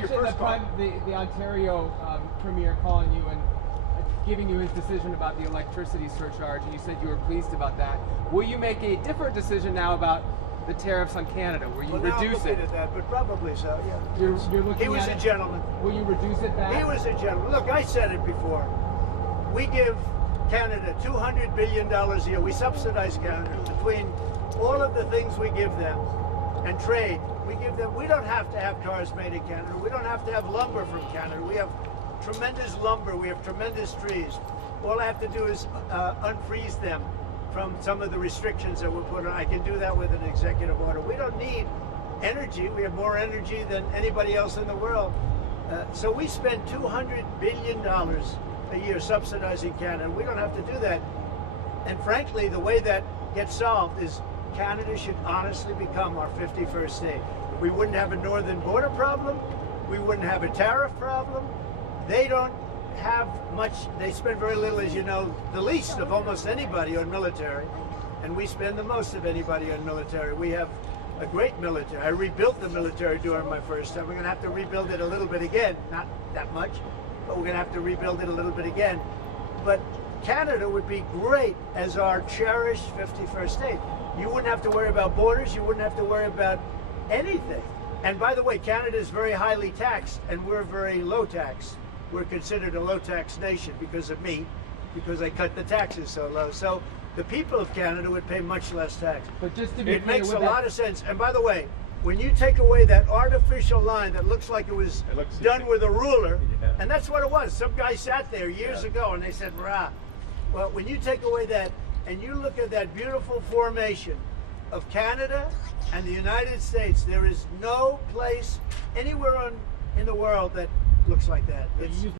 mentioned first call. the Ontario Premier calling you and giving you his decision about the electricity surcharge, and you said you were pleased about that. Will you make a different decision now about the tariffs on Canada? Will you Well, now I'm reduce looking it? at that, but probably so, yeah. You're looking He was at a it? gentleman. Will you reduce it back? He was a gentleman. Look, I said it before. We give Canada $200 billion a year. We subsidize Canada between all of the things we give them and trade. We give them, we don't have to have cars made in Canada. We don't have to have lumber from Canada. We have tremendous lumber. We have tremendous trees. All I have to do is unfreeze them from some of the restrictions that were put on. I can do that with an executive order. We don't need energy. We have more energy than anybody else in the world. So we spend $200 billion a year subsidizing Canada. We don't have to do that. And frankly, the way that gets solved is Canada should honestly become our 51st state. We wouldn't have a northern border problem. We wouldn't have a tariff problem. They don't have much, they spend very little, as you know, the least of almost anybody on military, and we spend the most of anybody on military. We have a great military. I rebuilt the military during my first time. We're going to have to rebuild it a little bit again, not that much, but we're going to have to rebuild it a little bit again. But Canada would be great as our cherished 51st state. You wouldn't have to worry about borders. You wouldn't have to worry about anything. And by the way, Canada is very highly taxed, and we're very low tax. We're considered a low tax nation because of me, because I cut the taxes so low. So the people of Canada would pay much less tax. But just to be It clear, makes a with lot of sense. And by the way, when you take away that artificial line that looks like it was done with a ruler, Yeah. and that's what it was. Some guy sat there years ago and they said, rah. Well, when you take away that and you look at that beautiful formation of Canada and the United States, there is no place anywhere in the world that looks like that. It's,